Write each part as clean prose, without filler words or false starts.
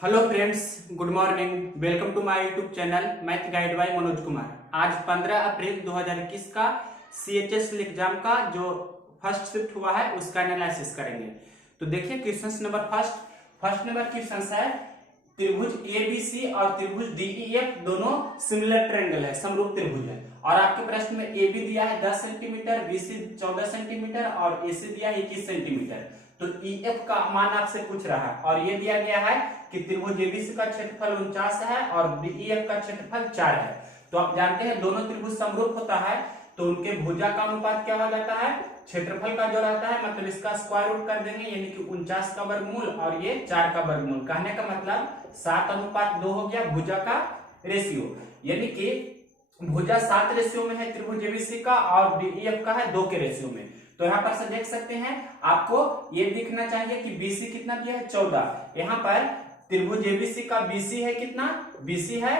Hello friends, good morning. Welcome to my YouTube channel math guide by Manoj Kumar. आज 15 अप्रैल 2021 का CHS exam का जो first shift हुआ है उसका एनालिसिस करेंगे। तो देखिए question number first number question है, त्रिभुज ABC और त्रिभुज DEF दोनों सिमिलर ट्रायंगल है, समरूप त्रिभुज है। और आपके प्रश्न में AB दिया है 10 सेंटीमीटर, BC 14 सेंटीमीटर और AC दिया है 21 सेंटीमीटर। तो EF का मान आपसे पूछ रहा है और ये दिया गया है कि त्रिभुज ABC का क्षेत्रफल 49 है और DEF का क्षेत्रफल 4 है। तो आप जानते हैं दोनों त्रिभुज समरूप होता है तो उनके भुजा का अनुपात क्या हो जाता है, क्षेत्रफल का जो रहता है, मतलब इसका स्क्वायर रूट कर देंगे, यानी कि 49 का वर्गमूल और ये 4 का वर्गमूल। कहने का मतलब 7:2 हो गया भुजा का रेशियो, यानी कि भुजा 7 रेशियो में है त्रिभुज ABC का और DEF का है 2 के रेशियो में। तो यहाँ पर से देख सकते हैं, आपको ये दिखना चाहिए कि BC कितना दिया है 14। यहाँ पर त्रिभुज ABC का BC है कितना, BC है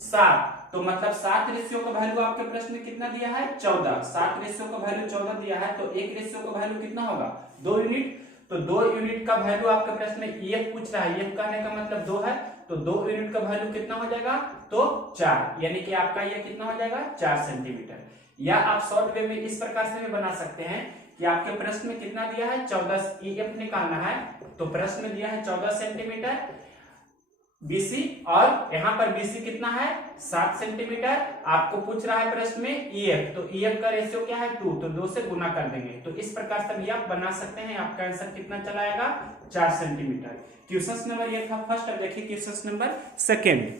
7, तो मतलब 7 रेशियो का वैल्यू आपके प्रश्न में कितना दिया है 14। 7 रेशियो का वैल्यू 14 दिया है तो 1 रेशियो का वैल्यू कितना होगा 2 यूनिट। तो 2 यूनिट का वैल्यू आपके प्रश्न में EF पूछ रहा है, EF कहने का मतलब 2 है, तो 2 यूनिट का वैल्यू कितना हो जाएगा तो 4, यानी कि आपका यह कितना हो जाएगा 4 सेंटीमीटर। या आप शॉर्ट वे में इस प्रकार से भी बना सकते हैं कि आपके प्रश्न में कितना दिया है 14, EF निकालना है तो प्रश्न में दिया है 14 सेंटीमीटर BC और यहाँ पर BC कितना है 7 सेंटीमीटर। आपको पूछ रहा है प्रश्न में EF, तो EF का रेशियो क्या है 2, तो 2 से गुना कर देंगे। तो इस प्रकार से भी आप बना सकते हैं। आपका आंसर कितना चला आएगा 4 सेंटीमीटर। क्वेश्चन नंबर ये था फर्स्ट। अब देखिए question number second.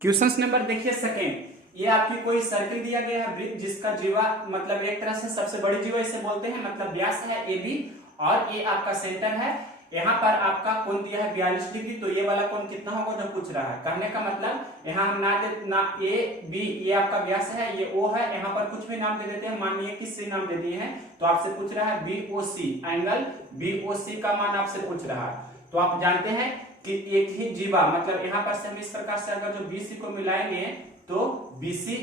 Question number देखिए सेकेंड, ये आपकी कोई सर्किल दिया गया है वृत्त जिसका जीवा मतलब एक तरह से सबसे बड़ी जीवा इसे बोलते हैं, मतलब व्यास है AB और ये आपका सेंटर है। यहाँ पर आपका कोण दिया है 42 डिग्री, तो ये वाला कोण कितना होगा जो पूछ रहा है। कहने का मतलब यहाँ हम ना AB, ये आपका व्यास है, ये O है, यहाँ पर कुछ भी नाम दे देते हैं, मान लीजिए कि C नाम दे दिए हैं। तो आपसे पूछ रहा है BOC, एंगल BOC का मान आपसे पूछ रहा है। तो आप जानते हैं कि एक ही जीवा मतलब यहाँ पर से हम इस प्रकार से अगर जो BC को मिलाएंगे तो BC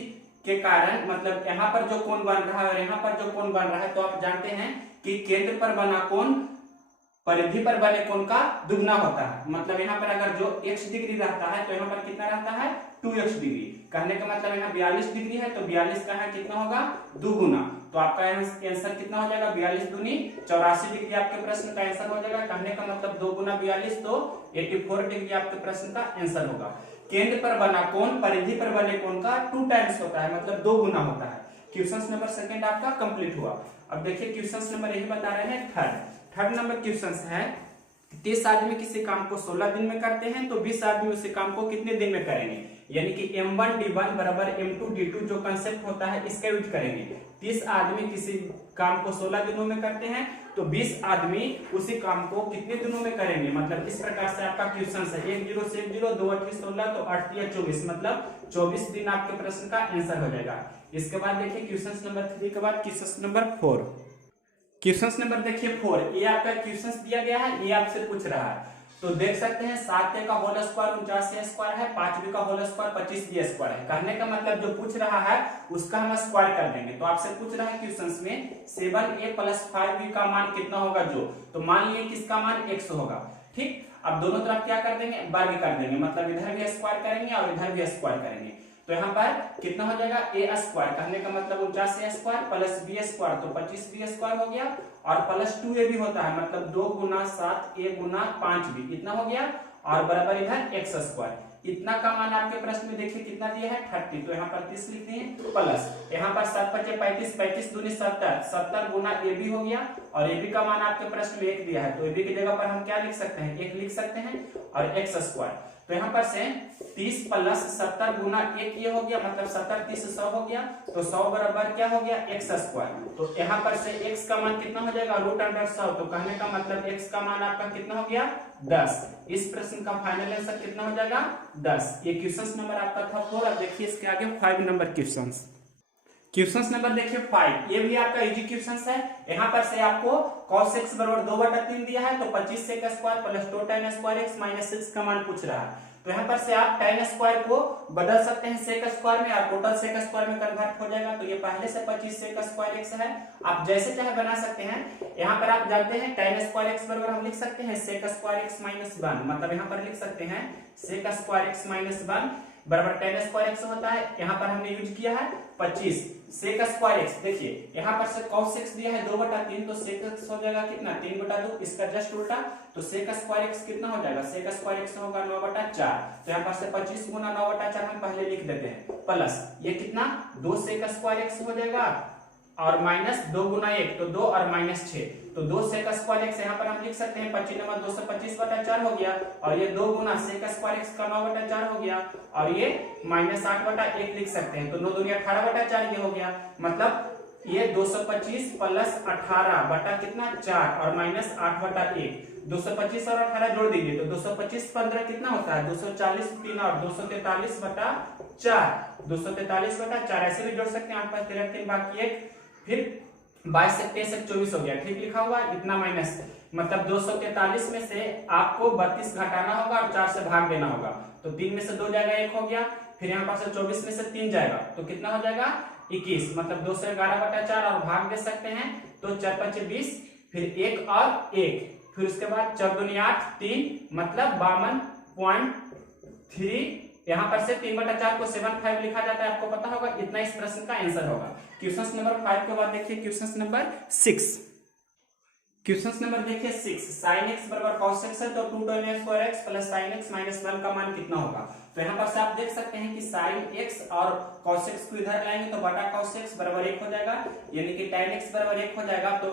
के कारण मतलब यहाँ पर जो कोण बन रहा है और यहाँ पर जो कोण बन रहा है, तो आप जानते हैं कि केंद्र पर बना कोण परिधि पर बने कोण का दुगना होता है। मतलब यहाँ पर अगर जो x डिग्री रहता है तो यहाँ पर कितना रहता है 2x डिग्री। कहने का मतलब यहाँ 42 डिग्री है तो 42 का है कितना होगा दुगुना। तो आपका आंसर कितना हो जाएगा 42 दूनी 84 डिग्री आपके प्रश्न का आंसर हो जाएगा। कहने का मतलब 2 गुना 42 तो 84 डिग्री आपके प्रश्न का आंसर होगा। केंद्र पर बना कोण परिधि पर बने कोण का 2 टाइम्स होता है, मतलब 2 गुना होता है। क्वेश्चन नंबर सेकंड आपका कंप्लीट हुआ। अब देखिए क्वेश्चन नंबर यही बता रहे हैं थर्ड नंबर क्वेश्चन है, 30 आदमी किसी काम को 16 दिन में करते हैं तो 20 आदमी उसी काम को कितने दिन में करेंगे। यानी कि M1D1 बराबर M2D2 जो कंसेप्ट होता है इसका यूज करेंगे। 30 आदमी किसी काम को 16 दिनों में करते हैं तो 20 आदमी उसी काम को कितने दिनों में करेंगे। मतलब इस प्रकार से आपका क्वेश्चन है 1 0 से 1 0 2 8 16 तो 8 या 24, मतलब 24 दिन आपके प्रश्न का आंसर हो जाएगा। इसके बाद देखिए क्वेश्चन नंबर 3 के बाद क्वेश्चन नंबर 4। क्वेश्चन नंबर देखिए 4, ये आपका क्वेश्चन दिया गया है, ये आपसे पूछ रहा है। तो देख सकते हैं 7a का होल स्क्वायर 49a स्क्वायर है, 5b का होल स्क्वायर 25b स्क्वायर है। कहने का मतलब जो पूछ रहा है उसका हम स्क्वायर कर देंगे। तो आपसे पूछ रहा है क्वेश्चन में 7a + 5b का मान कितना होगा जो, तो मान लिए किसका मान x होगा। ठीक, अब दोनों तरफ क्या कर देंगे वर्ग कर देंगे, मतलब इधर भी स्क्वायर करेंगे और इधर भी स्क्वायर करेंगे। तो यहाँ पर कितना हो जाएगा a स्क्वायर, कहने का मतलब 49a square plus b square तो 25b स्क्वायर हो गया और प्लस 2a भी होता है, मतलब 2 गुना 7a गुना 5b इतना हो गया और बराबर इधर x स्क्वायर। इतना का मान आपके प्रश्न में देखिए कितना दिया है 30, तो यहाँ पर 30 लिख दिए प्लस यहाँ पर 7 × 5 = 35 दूनी 70, 70 गुना ab हो गया और ab का मान आपके प्रश्न में 1 दिया है तो ab की जगह पर हम क्या लिख सकते हैं 1 लिख सकते हैं और x स्क्वायर। तो यहाँ पर से 30 प्लस 70 गुना 1 ये हो गया, मतलब 70 30 100 हो गया, तो 100 बराबर क्या हो गया x स्क्वायर। तो यहाँ पर से x का मान कितना हो जाएगा √100, तो कहने का मतलब x का मान आपका कितना हो गया 10। इस प्रश्न का फाइनल आंसर कितना हो जाएगा 10। ये क्वेश्चन नंबर आपका था 4। अब देखिए इसके आगे 5 नंबर क्वेश्चन। क्वेश्चन नंबर देखिए 5, ये भी आपका इजी क्वेश्चन है। यहाँ पर से आपको cos x बराबर 2/3 दिया है, तो 25 sec square plus 2 tan square x minus 6 का मान पूछ रहा है। तो यहाँ पर से आप tan स्क्वायर को बदल सकते हैं sec स्क्वायर में, और टोटल sec स्क्वायर में कन्वर्ट हो जाएगा। तो ये पहले से 25 sec स्क्वायर x है, आप जैसे चाहे बना सकते हैं। यहाँ पर आप जानते हैं tan स्क्वायर x बराबर हम लिख सकते हैं sec स्क्वायर x माइनस 1, मतलब यहाँ पर लिख सकते हैं sec स्क्वायर x माइनस 1 बराबर tan स्क्वायर x होता है। यहाँ पर हमने यूज किया है 25 sec स्क्वायर x। देखिए यहाँ पर से cos x दिया है 2/3, तो sec x हो जाएगा कितना 3/2, इसका जस्ट उल्टा। तो sec स्क्वायर x कितना हो जाएगा, sec स्क्वायर x होगा 9/4। तो यहाँ पर से 25 गुना 9/4 हम पहले लिख देते हैं, प्लस ये कितना 2 sec स्क्वायर x हो जाएगा, और माइनस 2 गुना 1 तो 2 और माइनस 6, तो 2 sec स्क्वायर x यहाँ पर हम लिख सकते हैं 25 नंबर 225/4 हो गया, और ये 2 गुना sec स्क्वायर x का 9/4 हो गया, और ये माइनस 8/1 लिख सकते हैं। तो 9 दूनी 18/4 ये हो गया, मतलब ये 225 प्लस 18 बटा कितना 4 और माइनस 8/1। 225 और 18 जोड़ दीजिए तो 225 15 कितना होता है 240 3 और 243/4, 243/4 ऐसे भी जोड़ सकते हैं। आपके पास 13 3 बाकी 1, फिर 22 से 23 24 हो गया, ठीक लिखा हुआ इतना माइनस, मतलब 243 में से आपको 32 घटाना होगा और 4 से भाग देना होगा। तो 3 में से 2 जाएगा 1 हो गया, फिर यहाँ पर से 24 में से 3 जाएगा तो कितना हो जाएगा 21, मतलब 2 से 11/4 और भाग दे सकते हैं। तो 4 5 20, फिर 1 और 1, फिर उसके बाद 4 दूनी 8 3, मतलब 52.3। यहाँ पर से 3/4 को 75 लिखा जाता है, आपको पता होगा। इतना इस प्रश्न का आंसर होगा। क्वेश्चन नंबर 5 के बाद देखिए क्वेश्चन नंबर 6। क्वेश्चन नंबर देखिए 6, sin x बराबर cos x है, तो 2 tan square x plus sin x minus 1 का मान कितना होगा। तो यहाँ पर से आप देख सकते हैं कि sin x और cos x को इधर लाएंगे तो बटा cos x बराबर 1 हो जाएगा, यानी कि tan x बराबर 1 हो जाएगा। तो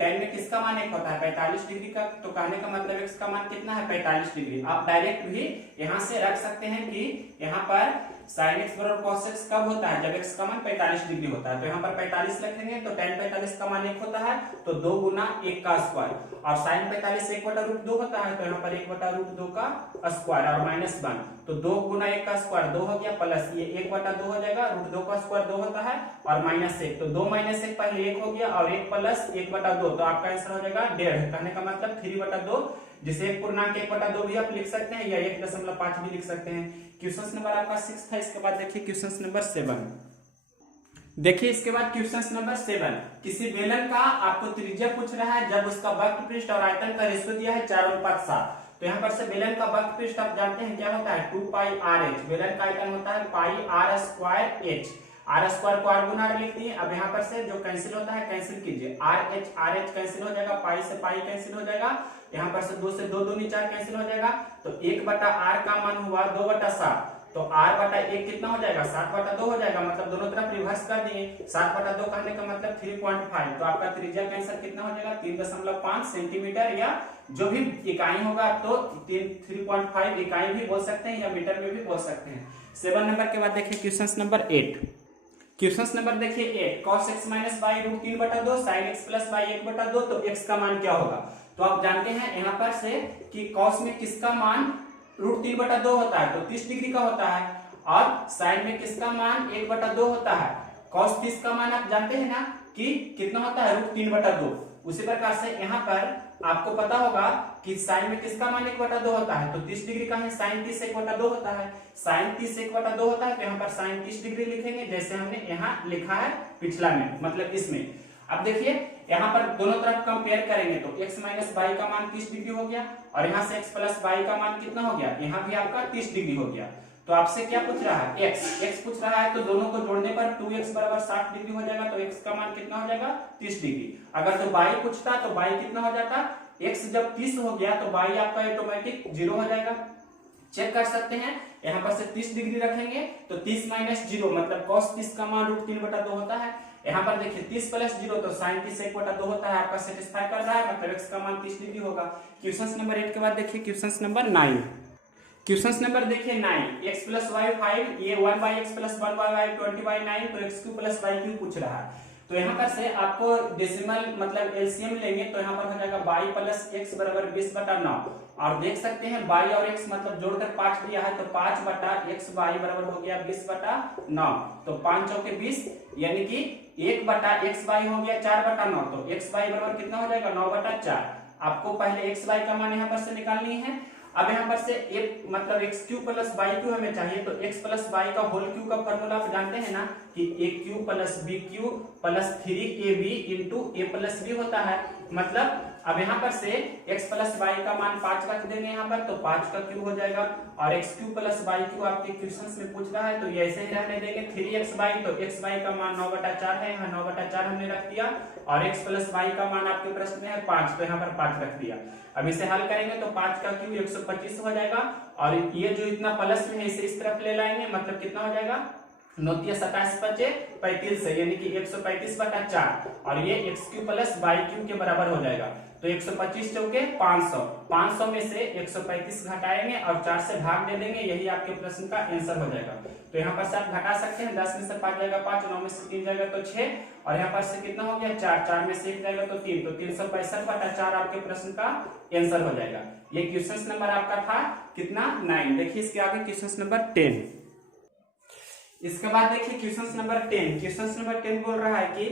tan में किसका मान 1 होता है 45 डिग्री का, तो कहने का मतलब x का मान कितना है 45 डिग्री। आप डायरेक्ट भी यहाँ से रख सकते हैं कि यहाँ पर sin x बराबर cos x कब होता है, जब x का मान 45 डिग्री होता है। तो यहाँ पर 45 रखेंगे तो tan 45 का मान 1 होता है, तो 2 गुना 1 का स्क्वायर, और sin 45 1/√2 होता है, तो यहाँ पर 1/√2 का स्क्वायर और माइनस 1, तो 2 गुना 1 का स्क्वायर 2 हो गया, प्लस ये 1/2 हो जाएगा, √2 का स्क्वायर 2 होता है, और माइनस 1, तो 2 माइनस 1 पहले 1 हो गया, और 1 प्लस 1/2, तो आपका आंसर हो जाएगा 1.5। कहने का मतलब 3/2, जिसे 1 पूर्णांक 1/2 भी आप लिख सकते हैं, या 1.5 भी लिख सकते हैं। क्वेश्चन नंबर आपका 6 था। इसके बाद देखिए क्वेश्चन नंबर 7। देखिए इसके बाद क्वेश्चन नंबर 7, किसी बेलन का आपको त्रिज्या पूछ रहा है जब उसका वक्र पृष्ठ और आयतन का रेशियो दिया है 4:7। तो यहाँ पर से बेलन का वक्र पृष्ठ आप जानते हैं क्या होता है 2πr(h), बेलन का आयतन होता है πr²h, आर स्क्वायर को आर गुना आर लिख दिए। अब यहाँ पर से जो कैंसिल होता है कैंसिल कीजिए, आर एच कैंसिल हो जाएगा, पाई से पाई कैंसिल हो जाएगा, यहाँ पर से 2 से 2 दूनी 4 कैंसिल हो जाएगा, तो 1/r का मान हुआ 2/7, तो r/1 कितना हो जाएगा 7/2 हो जाएगा, मतलब दोनों तरफ रिवर्स कर दिए। 7/2 कहने का मतलब 3.5, तो आपका त्रिज्या का आंसर कितना हो जाएगा 3.5 सेंटीमीटर, या जो भी इकाई होगा तो 3.5 इकाई भी बोल सकते हैं या मीटर में भी बोल सकते हैं। 7 नंबर के बाद देखिए क्वेश्चन नंबर 8। क्वेश्चन नंबर देखिए 8, cos x minus by √3/2 sin x plus by 1/2, तो x का मान क्या होगा। तो आप जानते हैं यहाँ पर से कि cos में किसका मान √3/2 होता है, तो 30 डिग्री का होता है, और sin में किसका मान 1/2 होता है। cos 30 का मान आप जानते हैं ना कि कितना होता है √3/2। उसी प्रकार से यहाँ पर आपको पता होगा कि sin में किसका मान 1/2 होता है, तो 30 डिग्री का है, sin 30 1/2 होता है, sin 30 1/2 होता है, तो यहाँ पर sin 30 डिग्री लिखेंगे जैसे हमने यहाँ लिखा है पिछला में, मतलब इसमें। अब देखिए यहाँ पर दोनों तरफ कंपेयर करेंगे तो x माइनस बाई का मान 30 डिग्री हो गया, और यहाँ से x प्लस बाई का मान कितना हो गया, यहाँ भी आपका 30 डिग्री हो गया। तो आपसे क्या पूछ रहा है x पूछ रहा है, तो दोनों को जोड़ने पर 2x बराबर 60 डिग्री हो जाएगा, तो x का मान कितना हो जाएगा 30 डिग्री। अगर तो बाई पूछता तो बाई कितना हो जाता, x जब 30 हो गया तो बाई आपका ऑटोमेटिक 0 हो जाएगा। चेक कर सकते हैं, यहाँ पर से 30 डिग्री रखेंगे तो 30 माइनस 0 मतलब cos 30 का मान √3/2 होता है। यहाँ पर देखिए 30 प्लस 0 तो sin 30 1/2 होता है, आपका सेटिस्फाई कर रहा है, मतलब x का मान 30 डिग्री होगा। क्वेश्चन नंबर 8 के बाद देखिए क्वेश्चन नंबर 9। क्वेश्चन नंबर देखिए 9, x प्लस वाई 5, ये 1/x प्लस 1/y 20/9, तो x3 प्लस y3 पूछ रहा है। तो यहाँ पर से आपको डेसिमल मतलब एलसीएम लेंगे तो यहाँ पर हो जाएगा y प्लस एक्स बराबर 20/9। और देख सकते हैं y और x मतलब जोड़कर 5 दिया है, तो 5/x y बराबर हो गया 20/9। तो 5 चौके 20 यानी कि 1/x y हो गया 4/9। तो x y बराबर कितना हो जाएगा 9/4। आपको पहले x y का मान यहाँ पर से निकालनी है। अब यहाँ पर से एक मतलब x Q plus y cube हमें चाहिए, तो x प्लस वाई का होल क्यू का फॉर्मूला आप जानते हैं ना कि a cube plus b cube plus 3ab into a plus b होता है। मतलब अब यहाँ पर से x प्लस वाई का मान 5 रख देंगे यहाँ पर, तो 5 का क्यू हो जाएगा। और x Q plus y q आपके क्वेश्चंस में पूछ रहा है तो ये ऐसे ही रहने देंगे 3xy, तो xy का मान 9/4 है, यहाँ 9/4 हमने रख दिया। और x प्लस वाई का मान आपके प्रश्न में है 5, तो यहाँ पर 5 रख दिया। अब इसे हल करेंगे तो 5 का क्यू 125 हो जाएगा। और ये जो इतना प्लस में है इसे इस तरफ ले लाएंगे, मतलब कितना हो जाएगा 9×27=35 है, यानी कि 135/4। और ये x Q plus y q के बराबर हो जाएगा। तो 125 चौके 500, 500 में से 135 घटाएंगे और 4 से भाग दे देंगे, यही आपके प्रश्न का आंसर हो जाएगा। तो यहाँ पर से आप घटा सकते हैं, 10 में से 5 जाएगा 5, 9 में से 3 जाएगा तो 6, और यहाँ पर से कितना हो गया 4, 4 में से 1 जाएगा तो 3, तो 362/4 आपके प्रश्न का आंसर हो जाएगा। ये क्वेश्चन नंबर आपका था कितना 9। देखिए इसके आगे क्वेश्चन नंबर 10। इसके बाद देखिए क्वेश्चन नंबर 10। क्वेश्चन नंबर 10 बोल रहा है कि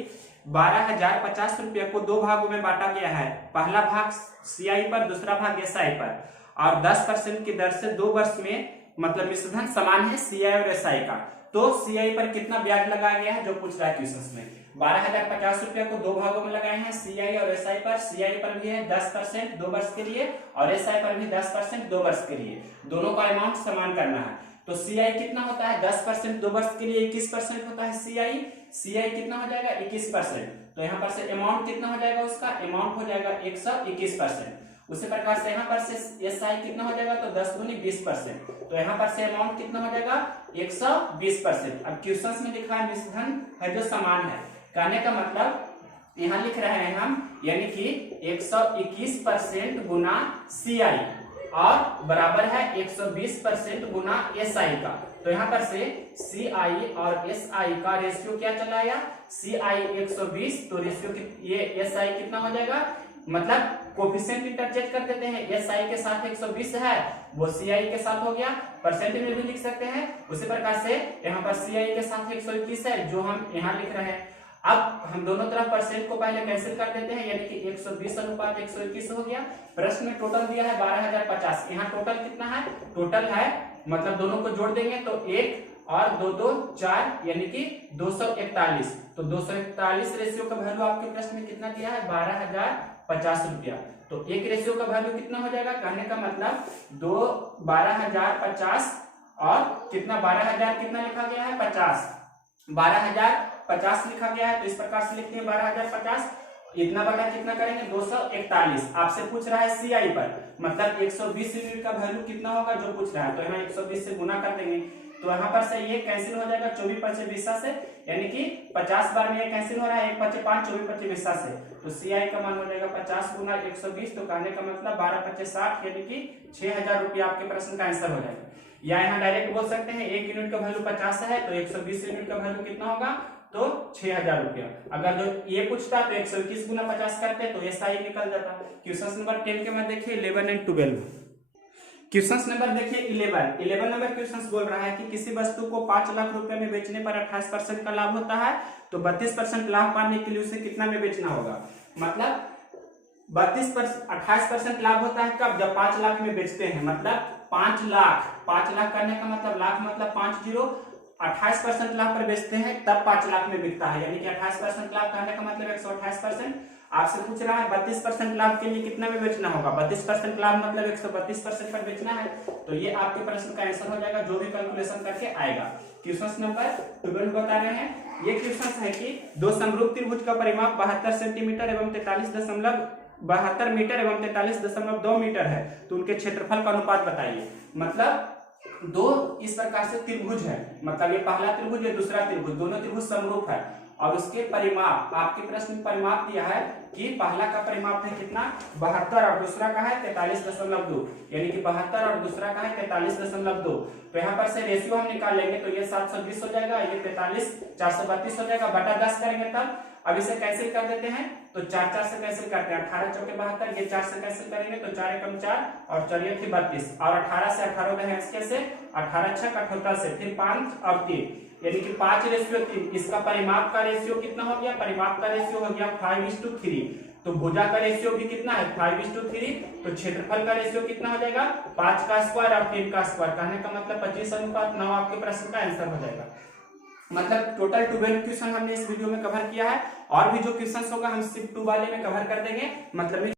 12,050 रुपये को 2 भागों में बांटा गया है। पहला भाग सीआई पर, दूसरा भाग एसआई पर, और 10% की दर से 2 वर्ष में मतलब मिश्रधन समान है सीआई और एसआई का। तो सीआई पर कितना ब्याज लगाया गया है जो पूछ रहा है क्वेश्चन में। 12,050 रुपये को 2 भागों में लगाए हैं सीआई और एसआई पर। सीआई पर भी है 10% 2 वर्ष के लिए, और एसआई पर भी 10% 2 वर्ष के लिए। दोनों का अमाउंट समान करना है। तो सीआई कितना होता है 10% 2 वर्ष के लिए 21% होता है सीआई। सीआई कितना हो जाएगा 21%। तो यहाँ पर से अमाउंट कितना हो जाएगा, उसका अमाउंट हो जाएगा 121%। उसी प्रकार से यहाँ पर से एसआई कितना हो जाएगा, तो 10 दूनी 20%। तो यहाँ पर से अमाउंट कितना हो जाएगा 120%। अब क्वेश्चन में लिखा है मिश्रधन है जो समान है, कहने का मतलब यहाँ लिख रहे हैं हम, यानी कि 121% गुना सीआई और बराबर है 120% गुना एसआई का। तो यहाँ पर से सीआई और एसआई का रेशियो क्या चला गया, सीआई 120, तो रेशियो ये एसआई कितना हो जाएगा, मतलब कोफिशिएंट इंटरचेंज कर देते हैं। एसआई के साथ 120 है, वो सीआई के साथ हो गया, परसेंट में भी लिख सकते हैं। उसी प्रकार से यहाँ पर सीआई के साथ 121 है जो हम यहाँ लिख रहे हैं। अब हम दोनों तरफ परसेंट को पहले कैंसिल कर देते हैं, यानी कि 120/121 हो गया। प्रश्न में टोटल दिया है 12,050, यहाँ टोटल कितना है, टोटल है मतलब दोनों को जोड़ देंगे तो 1 और 2 2 4 यानी कि 241। तो 241 रेशियो का वैल्यू आपके प्रश्न में कितना दिया है 12,050 रुपया। तो एक रेशियो का वैल्यू कितना हो जाएगा, कहने का मतलब 12,050 और कितना 12,000 कितना लिखा गया है 50, 12,050 लिखा गया है। तो इस प्रकार से लिखते हैं 12,050 इतना बटा कितना करेंगे 241। आपसे पूछ रहा है सीआई पर, मतलब 120 यूनिट का वैल्यू कितना होगा जो पूछ रहा है। तो यहाँ 120 से गुना कर देंगे, तो यहाँ पर से ये कैंसिल हो जाएगा 24×5 से, यानी कि 50 बार में ये कैंसिल हो रहा है 1×5 24×5 से। तो सीआई का मान हो जाएगा 50 गुना 120, तो कहने का मतलब 12×5 यानी कि 6,000 रुपया आपके प्रश्न का आंसर हो जाएगा। या यहाँ डायरेक्ट बोल सकते हैं 1 यूनिट का वैल्यू 50 है, तो 120 यूनिट का वैल्यू कितना होगा, तो 6,000 रुपया। अगर जो ये पूछता तो 121 गुना 50 करते तो ऐसा ही निकल जाता। क्वेश्चन नंबर 10 के बाद देखिए 11 और 12। क्वेश्चन नंबर देखिए 11 नंबर क्वेश्चन बोल रहा है कि किसी वस्तु को 5 लाख रुपए में बेचने पर 28% का लाभ होता है, तो 32% लाभ पाने के लिए उसे कितना में बेचना होगा। मतलब 28% लाभ होता है कब, जब 5 लाख में बेचते हैं। मतलब 5 लाख करने का मतलब लाख मतलब 5 जीरो, 28% लाभ पर बेचते हैं तब 5 लाख में बिकता है, यानी कि 28% लाभ करने का मतलब 128%। आपसे पूछ रहा है 32% लाभ के लिए कितना में बेचना होगा, 32% लाभ मतलब 132% पर बेचना है। तो ये आपके प्रश्न का आंसर हो जाएगा जो भी कैलकुलेशन करके आएगा। क्वेश्चन नंबर 12 बता रहे हैं। ये क्वेश्चन है कि 2 समरूप त्रिभुज का परिमाप 72 सेंटीमीटर एवं 73 मीटर एवं 43.2 मीटर है, तो उनके क्षेत्रफल का अनुपात बताइए। मतलब 2 इस प्रकार से त्रिभुज है, मतलब ये पहला त्रिभुज है दूसरा त्रिभुज, दोनों त्रिभुज समरूप है और उसके परिमाप, आपके प्रश्न में परिमाप दिया है कि पहला का परिमाप है कितना 72 और दूसरा का है 43.2, यानी कि 72 और दूसरा का है 43.2। तो यहाँ पर से रेशियो हम निकाल लेंगे तो ये 720 हो जाएगा, ये 43 432 हो जाएगा, बटा 10 करेंगे तब। अब इसे कैंसिल कर देते हैं तो 4 से कैंसिल करते हैं, 18 चौके 72, ये 4 से कैंसिल करेंगे तो 4 एकम 4 और 4 थी 32 और 18 से 18 गए कैसे 18 6 कठोरता से, फिर 5 और 3 यानी कि 5:3। इसका परिमाप का रेशियो कितना हो गया, परिमाप का रेशियो हो गया 5:3। तो भुजा का रेशियो भी कितना है 5:3। तो क्षेत्रफल का रेशियो कितना हो जाएगा 5 का स्क्वायर और 3 का स्क्वायर, कहने का मतलब 25:9 आपके प्रश्न का आंसर हो जाएगा। मतलब टोटल 12 क्वेश्चन हमने इस वीडियो में कवर किया है, और भी जो क्वेश्चन होगा हम सिर्फ 2 वाले में कवर कर देंगे। मतलब